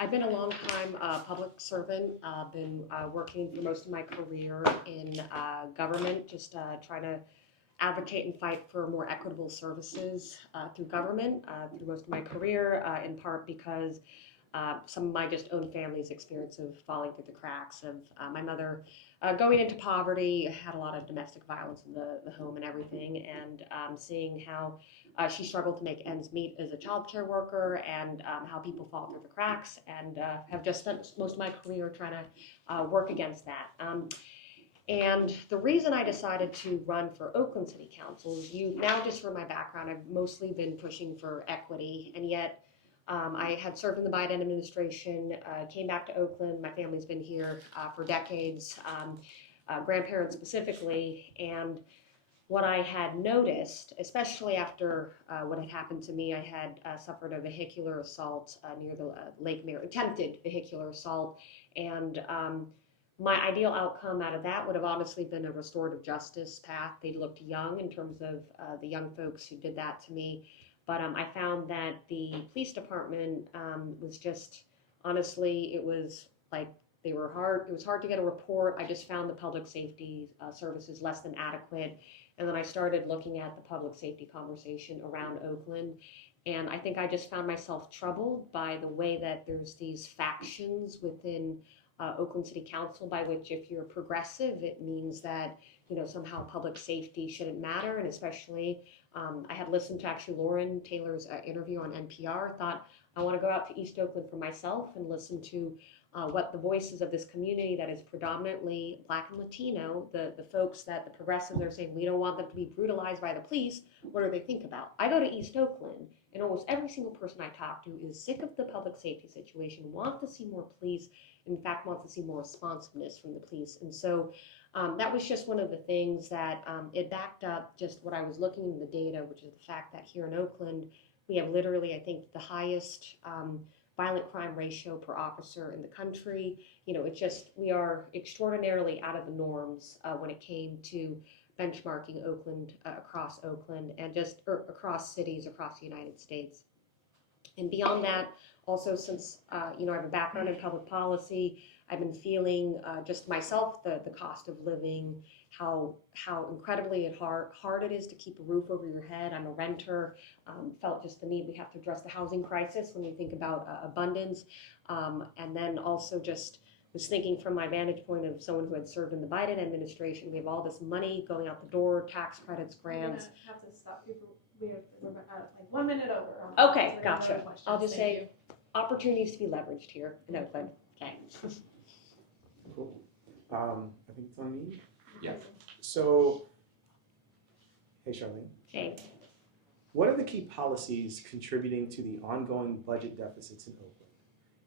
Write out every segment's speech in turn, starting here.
I've been a long time public servant. Been working for most of my career in government, just trying to advocate and fight for more equitable services through government through most of my career, in part because some of my just own family's experience of falling through the cracks of my mother going into poverty, had a lot of domestic violence in the home and everything, and seeing how she struggled to make ends meet as a child care worker, and how people fall through the cracks, and have just spent most of my career trying to work against that. And the reason I decided to run for Oakland City Council is just for my background, I've mostly been pushing for equity, and yet I had served in the Biden administration, came back to Oakland. My family's been here for decades, grandparents specifically, and what I had noticed, especially after what had happened to me, I had suffered a vehicular assault near the Lake Mary, attempted vehicular assault, and my ideal outcome out of that would have honestly been a restorative justice path. They looked young in terms of the young folks who did that to me. But I found that the police department was just, honestly, it was like they were hard. It was hard to get a report. I just found the public safety services less than adequate. And then I started looking at the public safety conversation around Oakland. And I think I just found myself troubled by the way that there's these factions within Oakland City Council, by which if you're progressive, it means that, somehow public safety shouldn't matter. And especially, I had listened to actually Lauren Taylor's interview on NPR, thought I want to go out to East Oakland for myself and listen to what the voices of this community that is predominantly Black and Latino, the folks that the progressives are saying, we don't want them to be brutalized by the police, what do they think about? I go to East Oakland, and almost every single person I talk to is sick of the public safety situation, wants to see more police, in fact wants to see more responsiveness from the police. And so that was just one of the things that it backed up just what I was looking in the data, which is the fact that here in Oakland, we have literally, I think, the highest violent crime ratio per officer in the country. We are extraordinarily out of the norms when it came to benchmarking Oakland, across Oakland, and just across cities across the United States. And beyond that, also since I have a background in public policy, I've been feeling just myself the cost of living, how incredibly hard it is to keep a roof over your head. I'm a renter. Felt just the need, we have to address the housing crisis when we think about abundance, and then also just was thinking from my vantage point of someone who had served in the Biden administration. We have all this money going out the door, tax credits, grants. We're gonna have to stop people. We're like 1 minute over. Okay, gotcha. I'll just say opportunities to be leveraged here in Oakland. Okay. Cool. I think it's on me. Yeah. So, hey Charlene. Hey. What are the key policies contributing to the ongoing budget deficits in Oakland?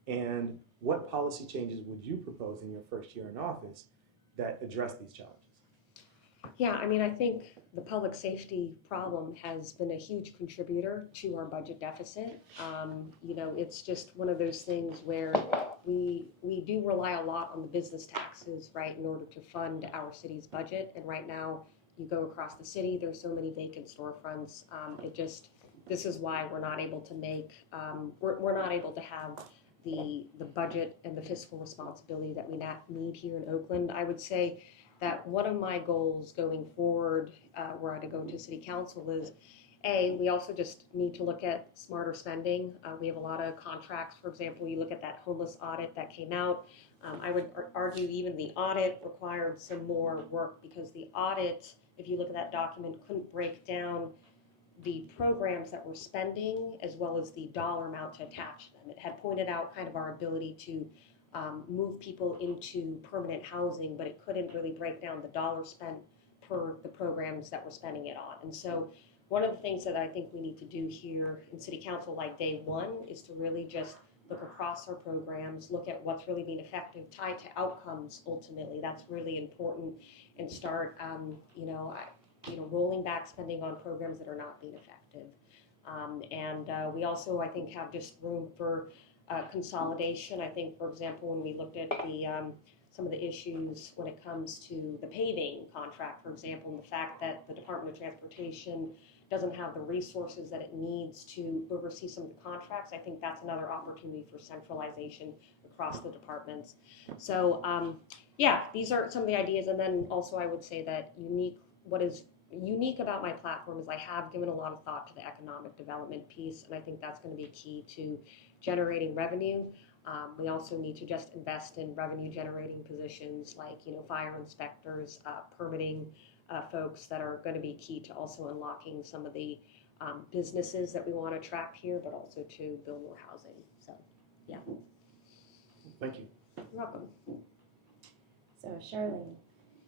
And what policy changes would you propose in your first year in office that address these challenges? Yeah, I think the public safety problem has been a huge contributor to our budget deficit. It's just one of those things where we do rely a lot on the business taxes, right, in order to fund our city's budget. And right now, you go across the city, there's so many vacant storefronts. This is why we're not able to make, we're not able to have the budget and the fiscal responsibility that we need here in Oakland. I would say that one of my goals going forward, were I to go into city council, is we also just need to look at smarter spending. We have a lot of contracts. For example, you look at that homeless audit that came out. I would argue even the audit required some more work, because the audit, if you look at that document, couldn't break down the programs that we're spending as well as the dollar amount to attach them. It had pointed out kind of our ability to move people into permanent housing, but it couldn't really break down the dollar spent per the programs that we're spending it on. And so one of the things that I think we need to do here in City Council, like day one, is to really just look across our programs, look at what's really being effective, tied to outcomes ultimately. That's really important, and start rolling back spending on programs that are not being effective. We also, I think, have just room for consolidation. I think, for example, when we looked at some of the issues when it comes to the paving contract, for example, and the fact that the Department of Transportation doesn't have the resources that it needs to oversee some of the contracts. I think that's another opportunity for centralization across the departments. So yeah, these are some of the ideas. And then also I would say that what is unique about my platform is I have given a lot of thought to the economic development piece, and I think that's going to be key to generating revenue. We also need to just invest in revenue generating positions like, fire inspectors, permitting folks that are going to be key to also unlocking some of the businesses that we want to attract here, but also to build more housing. So, yeah. Thank you. You're welcome. So Charlene,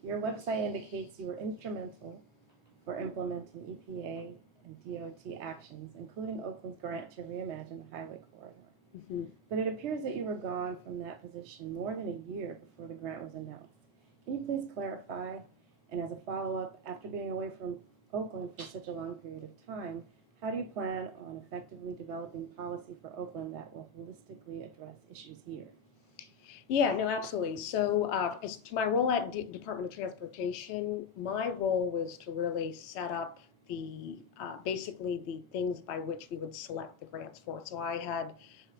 your website indicates you were instrumental for implementing EPA and DOT actions, including Oakland's grant to reimagine the highway corridor. Mm-hmm. But it appears that you were gone from that position more than a year before the grant was announced. Can you please clarify? And as a follow-up, after being away from Oakland for such a long period of time, how do you plan on effectively developing policy for Oakland that will holistically address issues here? Yeah, no, absolutely. So as to my role at Department of Transportation, my role was to really set up the basically the things by which we would select the grants for. So I had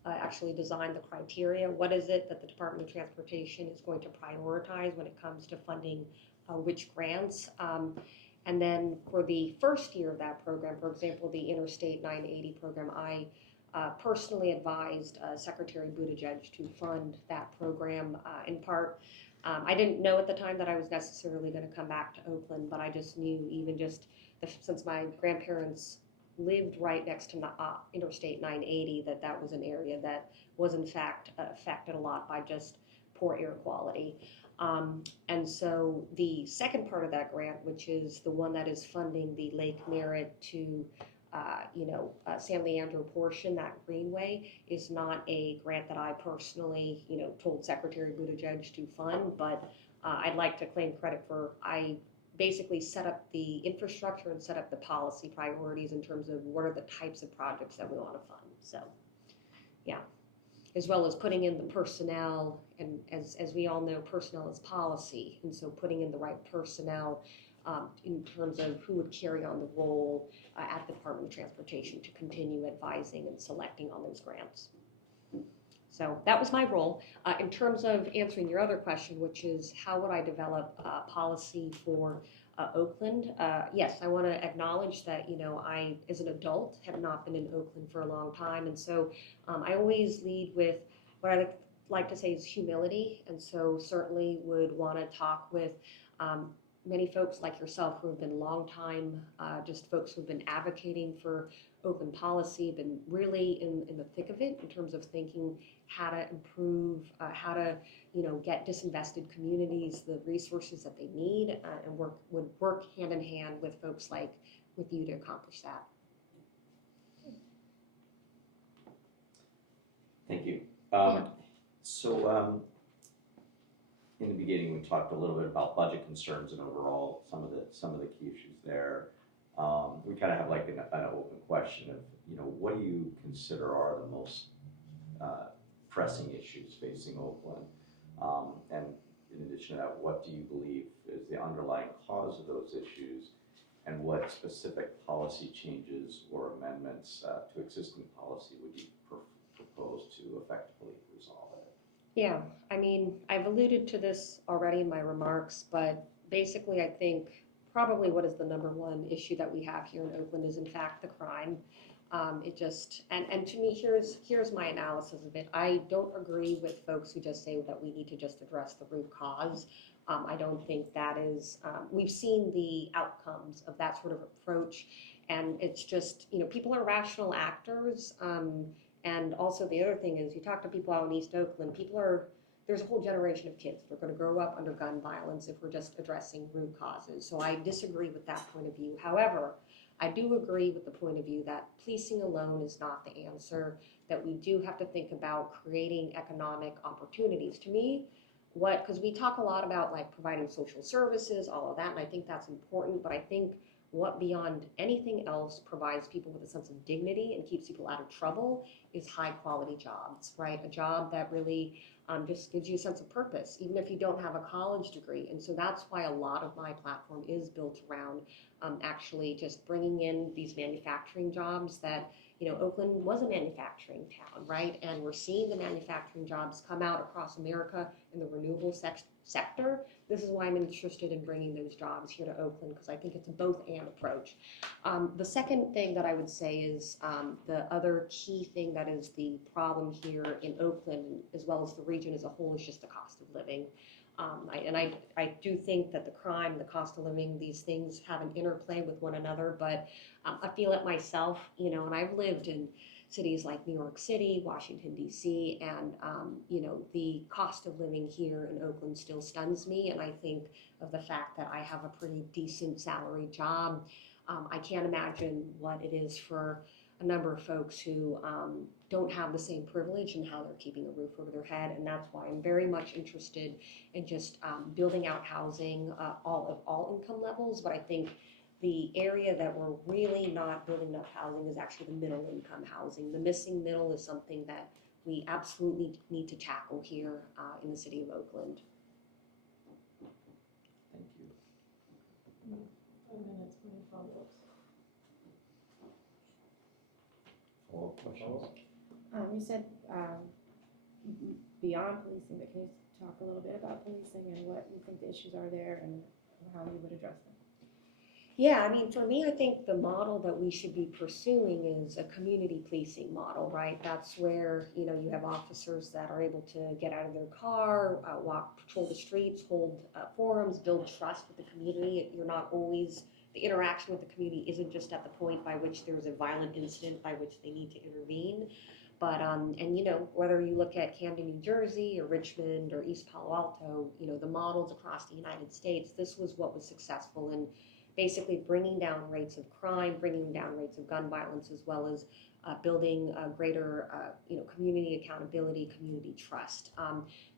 actually designed the criteria. What is it that the Department of Transportation is going to prioritize when it comes to funding which grants? And then for the first year of that program, for example, the Interstate 980 program, I personally advised Secretary Buttigieg to fund that program in part. I didn't know at the time that I was necessarily going to come back to Oakland, but I just knew since my grandparents lived right next to Interstate 980 that was an area that was in fact affected a lot by just poor air quality. And so the second part of that grant, which is the one that is funding the Lake Merritt to San Leandro portion, that greenway, is not a grant that I personally, told Secretary Buttigieg to fund, but I'd like to claim credit for, I basically set up the infrastructure and set up the policy priorities in terms of what are the types of projects that we want to fund. So, yeah, as well as putting in the personnel, and as we all know, personnel is policy, and so putting in the right personnel in terms of who would carry on the role at the Department of Transportation to continue advising and selecting on those grants. So that was my role. In terms of answering your other question, which is how would I develop policy for Oakland? Yes, I want to acknowledge that, I, as an adult, have not been in Oakland for a long time. And so I always lead with what I like to say is humility. And so certainly would want to talk with many folks like yourself who have been long time, just folks who have been advocating for open policy, been really in the thick of it in terms of thinking how to improve, how to get disinvested communities the resources that they need, and would work hand in hand with folks like with you to accomplish that. Thank you. In the beginning, we talked a little bit about budget concerns and overall some of the key issues there. We kind of have like an open question of, what do you consider are the most pressing issues facing Oakland? And in addition to that, what do you believe is the underlying cause of those issues? And what specific policy changes or amendments to existing policy would you propose to effectively resolve it? Yeah, I mean, I've alluded to this already in my remarks, but basically I think probably what is the number one issue that we have here in Oakland is in fact the crime. And to me, here's my analysis of it. I don't agree with folks who just say that we need to just address the root cause. I don't think that is, we've seen the outcomes of that sort of approach, and it's just, people are rational actors. And also the other thing is, you talk to people out in East Oakland, there's a whole generation of kids that are going to grow up under gun violence if we're just addressing root causes. So I disagree with that point of view. However, I do agree with the point of view that policing alone is not the answer, that we do have to think about creating economic opportunities. To me, because we talk a lot about like providing social services, all of that, and I think that's important, but I think what beyond anything else provides people with a sense of dignity and keeps people out of trouble is high quality jobs, right? A job that really just gives you a sense of purpose, even if you don't have a college degree. And so that's why a lot of my platform is built around actually just bringing in these manufacturing jobs that, you know, Oakland was a manufacturing town, right? And we're seeing the manufacturing jobs come out across America in the renewable sector. This is why I'm interested in bringing those jobs here to Oakland, because I think it's a both-and approach. The second thing that I would say is the other key thing that is the problem here in Oakland, as well as the region as a whole, is just the cost of living. I do think that the crime, the cost of living, these things have an interplay with one another, but I feel it myself, you know, and I've lived in cities like New York City, Washington, D.C., and, you know, the cost of living here in Oakland still stuns me, and I think of the fact that I have a pretty decent salary job. I can't imagine what it is for a number of folks who don't have the same privilege and how they're keeping a roof over their head, and that's why I'm very much interested in just building out housing, all income levels, but I think the area that we're really not building enough housing is actually the middle income housing. The missing middle is something that we absolutely need to tackle here in the city of Oakland. Thank you. 5 minutes, any follow-ups? Follow-up questions? You said beyond policing, but can you talk a little bit about policing and what you think the issues are there and how you would address them? Yeah, I mean, for me, I think the model that we should be pursuing is a community policing model, right? That's where, you know, you have officers that are able to get out of their car, patrol the streets, hold forums, build trust with the community. You're not always, the interaction with the community isn't just at the point by which there's a violent incident by which they need to intervene. But, and you know, whether you look at Camden, New Jersey, or Richmond, or East Palo Alto, you know, the models across the United States, this was what was successful in basically bringing down rates of crime, bringing down rates of gun violence, as well as building greater, you know, community accountability, community trust.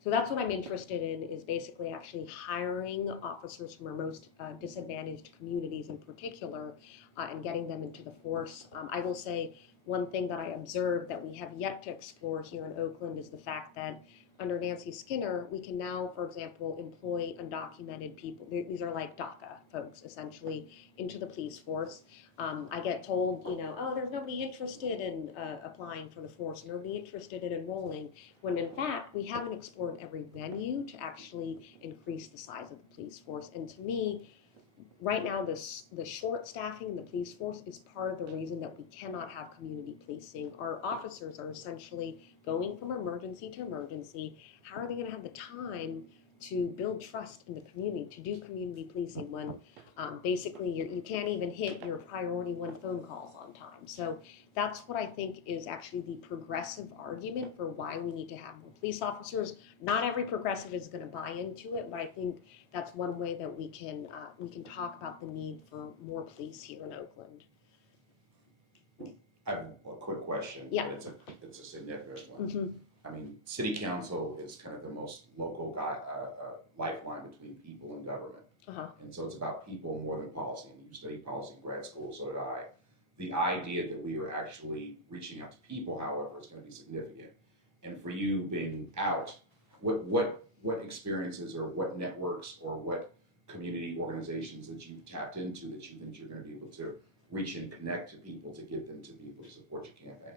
So that's what I'm interested in, is basically actually hiring officers from our most disadvantaged communities in particular, and getting them into the force. I will say one thing that I observed that we have yet to explore here in Oakland is the fact that under Nancy Skinner, we can now, for example, employ undocumented people. These are like DACA folks, essentially, into the police force. I get told, you know, oh, there's nobody interested in applying for the force, nobody interested in enrolling, when in fact, we haven't explored every venue to actually increase the size of the police force. And to me, right now, the short staffing in the police force is part of the reason that we cannot have community policing. Our officers are essentially going from emergency to emergency. How are they going to have the time to build trust in the community, to do community policing when basically you can't even hit your priority 1 phone calls on time? So that's what I think is actually the progressive argument for why we need to have more police officers. Not every progressive is going to buy into it, but I think that's one way that we can talk about the need for more police here in Oakland. I have a quick question. Yeah. But it's a significant one. Mm-hmm. I mean, city council is kind of the most local lifeline between people and government. Uh-huh. And so it's about people more than policy. And you studied policy in grad school, so did I. The idea that we are actually reaching out to people, however, is going to be significant. And for you being out, what experiences or what networks or what community organizations that you've tapped into that you think you're going to be able to reach and connect to people to get them to be able to support your campaign?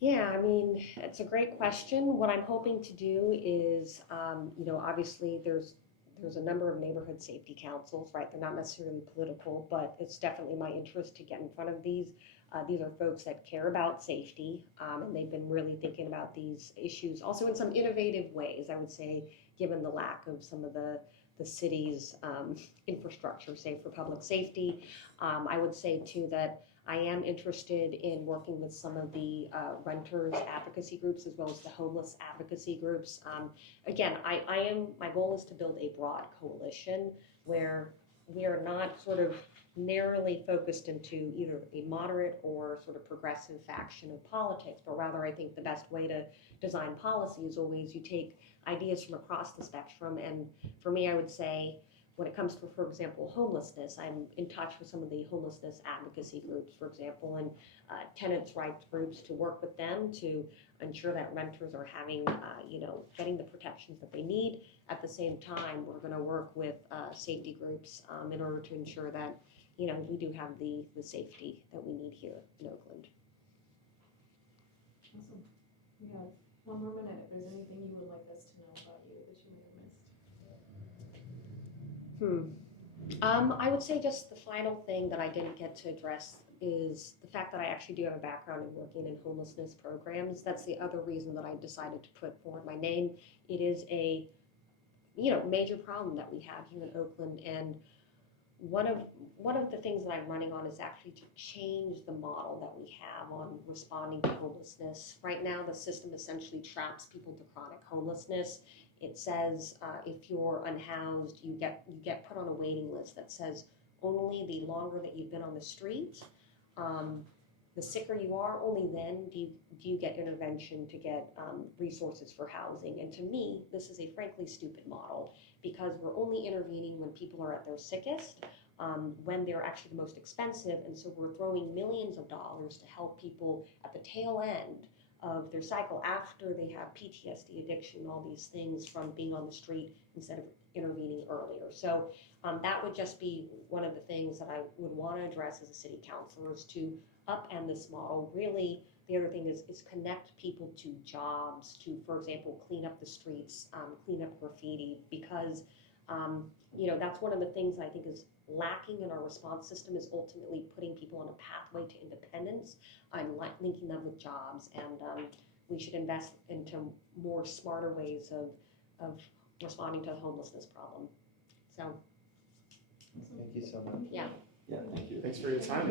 Yeah, I mean, it's a great question. What I'm hoping to do is, you know, obviously there's a number of neighborhood safety councils, right? They're not necessarily political, but it's definitely my interest to get in front of these. These are folks that care about safety, and they've been really thinking about these issues also in some innovative ways, I would say, given the lack of some of the city's infrastructure, say, for public safety. I would say, too, that I am interested in working with some of the renters advocacy groups as well as the homeless advocacy groups. Again, my goal is to build a broad coalition where we are not sort of narrowly focused into either a moderate or sort of progressive faction of politics, but rather I think the best way to design policy is always you take ideas from across the spectrum. And for me, I would say when it comes to, for example, homelessness, I'm in touch with some of the homelessness advocacy groups, for example, and tenants' rights groups to work with them to ensure that renters are having, getting the protections that they need. At the same time, we're going to work with safety groups in order to ensure that, we do have the safety that we need here in Oakland. Awesome. We have one more minute. If there's anything you would like us to know about you that you may have missed. I would say just the final thing that I didn't get to address is the fact that I actually do have a background in working in homelessness programs. That's the other reason that I decided to put forward my name. It is a, major problem that we have here in Oakland, and one of the things that I'm running on is actually to change the model that we have on responding to homelessness. Right now, the system essentially traps people to chronic homelessness. It says if you're unhoused, you get put on a waiting list that says only the longer that you've been on the street, the sicker you are, only then do you get intervention to get resources for housing. And to me, this is a frankly stupid model, because we're only intervening when people are at their sickest, when they're actually the most expensive, and so we're throwing millions of dollars to help people at the tail end of their cycle after they have PTSD, addiction, all these things from being on the street, instead of intervening earlier. So that would just be one of the things that I would want to address as a city councilor, is to upend this model. Really, the other thing is connect people to jobs, to, for example, clean up the streets, clean up graffiti, because that's one of the things that I think is lacking in our response system, is ultimately putting people on a pathway to independence and linking them with jobs. And we should invest into more smarter ways of responding to the homelessness problem. So, Thank you so much. yeah. Yeah, thank you. Thanks for your time.